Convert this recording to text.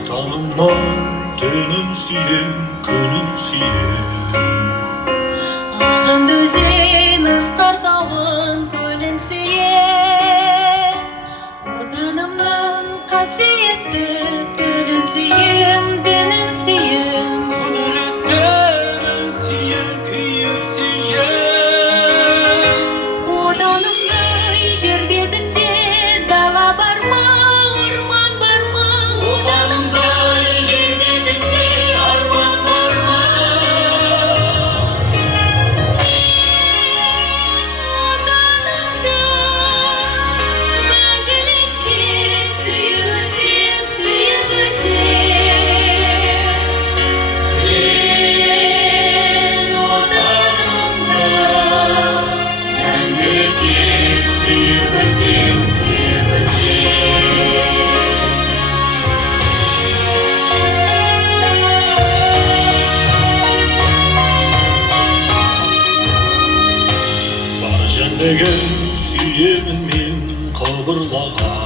Vatanımdan gönülsüyüm, gönülsüyüm. Ағын өзен ызғырдауын көлін сүйем. Отанымның қасиетті гүлін сүйем, дінін сүйем. Құдіреттінің сүйем, күйін сүйем. Отанымның жер бетінде дала бар ма, орман бар ма? Отанымда жер бетінде арман бар ма? Отанымды мәңгілікке сүйіп өтем, сүйіп өтем. Мен отанымды мәңгілікке сүйіп өтем, сүйіп өтем. Бар жәндеген сүйемін мен қыбырлаған.